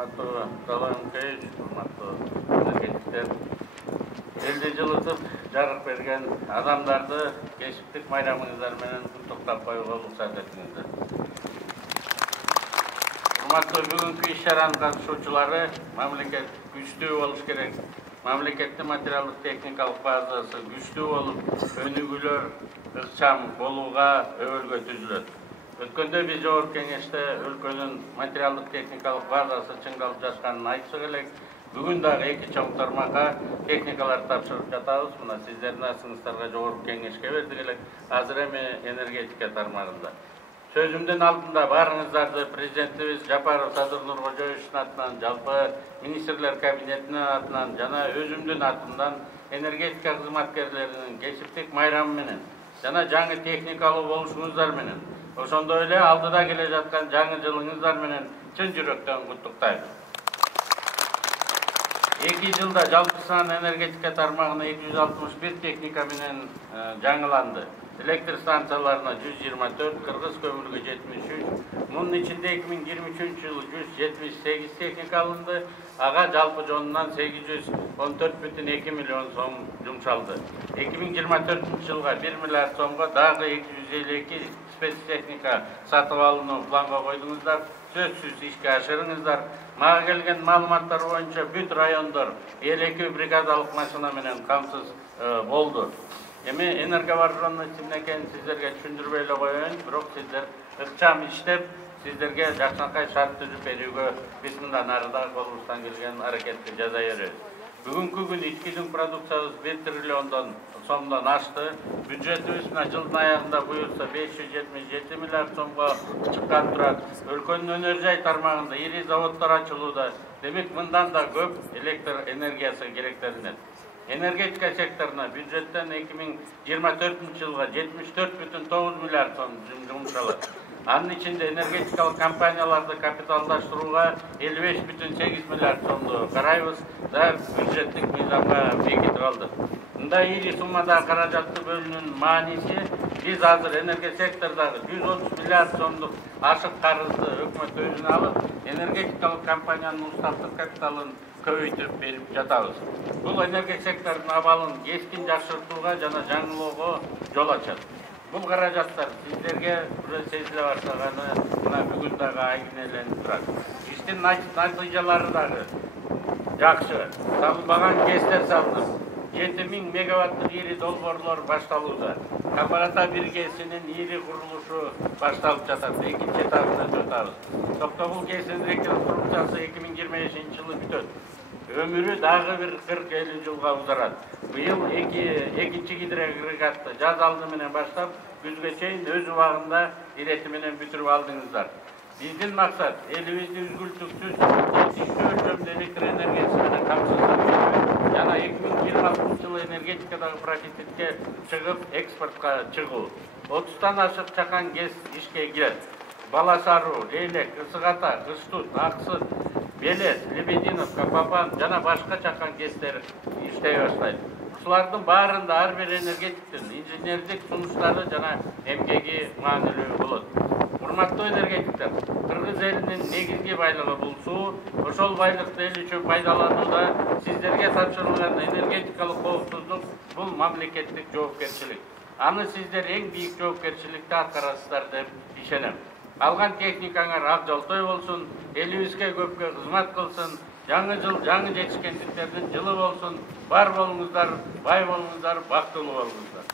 урматтуу Таланкевич, урматтуу энергетиктер, элди жылытып жарык берген адамдарды кечиптик майрамыңыздар менен куттуктап коюуга уруксат этиңиздер. Урматтуу бүгүнкү иш-чаранын катышуучулары, мамлекет күчтүү болуш керек. Мамлекеттин материалдык техникалык базасы күчтүү болуп, өнүгүүлөр ыкчам болууга өбөлгө түзүлөт. Өткөндө биз Жогорку Кеңеште өлкөнүн материалдык техникалык базасы чыңдалып жатканын айтышык элек. Бүгүн дагы 2 чоң тармакка техникалар тапшырып жатабыз. Мына сиздердин астыңыздарга Жогорку Кеңешке бердик элек. Азыр эми энергетика тармагында. Сөзүмдүн алдында барыңыздарды президентибиз Жапаров Садыр Нуркожоевичтин атынан, жалпы министрлер кабинетинин атынан жана өзүмдүн атымдан энергетика кызматкерлеринин кечиптик майрамы менен жана жаңы техникалуу болушуңуздар менен, ошондой эле алдыда келе жаткан жаңы жылыңыздар менен чын жүрөктөн куттуктайм. 2 жылда жалпы сан энергетика тармагына 261 техника менен жаңыланды. Электр станцияларына 124, Кыргыз көмүргө 73, мунун ичинде 2023 жылы 178 техника алынды, ага жалпы жонунан 814,2 миллион сом жумшалды. 2024 жылга 1 миллиард сомго дагы 252 спецтехника сатып алууну планга койдуңуздар. Сөзсүз ишке ашырыңыздар. Мага келген маалыматтар боюнча бүт райондор 52 бригадалык машина менен камсыз болду. Эми энергобооруженный экенин сиздерге түшүндүрбөй эле коеюн, бирок сиздер ыкчам иштеп, сиздерге жакшынакай шарт түзүп берүүгө биз мындан ары да колубуздан келген аракетти жасай беребиз. Бүгүнкү күн ички продукциябыз 1 триллиондон сомдон ашты. Бюджетибиз жылдын аягында буюрса 577 миллиард сомго чыккан турат. Өлкөнүн өнөр жай тармагында ири заводдор ачылууда. Демек, мындан да көп электр энергиясы керектелинет. Энергетика секторуна бюджеттен 2024 жылга 74,9 миллиард сом жумшалат. Анын ичинде энергетикалык компанияларды капиталдаштырууга 55,8 миллиард сомду карайбыз да бюджеттик мыйзамга бекитип алдык. Мындай ири суммада каражатты бөлүүнүн мааниси биз азыр энергия сектордагы 130 миллиард сомдук ашык карызды өкмөт өзүнө алып, энергетикалык компаниянын устаттык капиталын көбөйтүп берип жатабыз. Бул энергия секторунун абалын кескин жакшыртууга жана жаңылоого жол ачат. Бул каражаттар сиздерге уже сезиле баштаганы мына бүгүн дагы айгинеленип турат. Иштин натыйжалары дагы жакшы. Салынбаган кестер салынып, 7000 мегаваттык ири долбоорлор башталууда. Камарата биргесинин ири курулушу башталып жатат. Экинчи этабына өтөбүз. Токтогул КСН реконструкциясы 2025 жылы бүтөт. Ömürü dagы bir 40-50 жылга узарат. Быйыл экинчи гидроагрегатты жаз алды менен баштап, күзгө чейин өз убагында ирети менен бүтүрүп алдыңыздар. Биздин максат элибизди үзгүлтүксүз жетиштүү өлчөмдө электр энергиясы менен камсыздандыруу жана 2026 жылы энергетикадагы профицитке чыгып, экспортко чыгуу. 30тан ашык чакан ГЭС ишке кирет. Баласаруу, Лейлек, Ысык-Ата, Кыштут, Аксыт, Белес, Лебединовка, Папан жана башка чакан ГЭСтер иштей баштайт. Ушулардын баарында ар бир энергетиктин инженердик сунуштары жана эмгеги маанилүү болот. Урматтуу энергетиктер, Кыргыз элинин негизги байлыгы бул суу. Ошол байлыкты эл үчүн пайдаланууда сиздерге тапшырылган энергетикалык коопсуздук бул мамлекеттик жоопкерчилик. Аны сиздер эң бийик жоопкерчиликти аткарасыздар деп ишенем. Алган техникаңар ак жолтой болсун, элибизге көпкө кызмат кылсын, жаңы жыл жаңы жетишкендиктердин жылы болсун, бар болуңуздар, бай болуңуздар, бактылуу болуңуздар.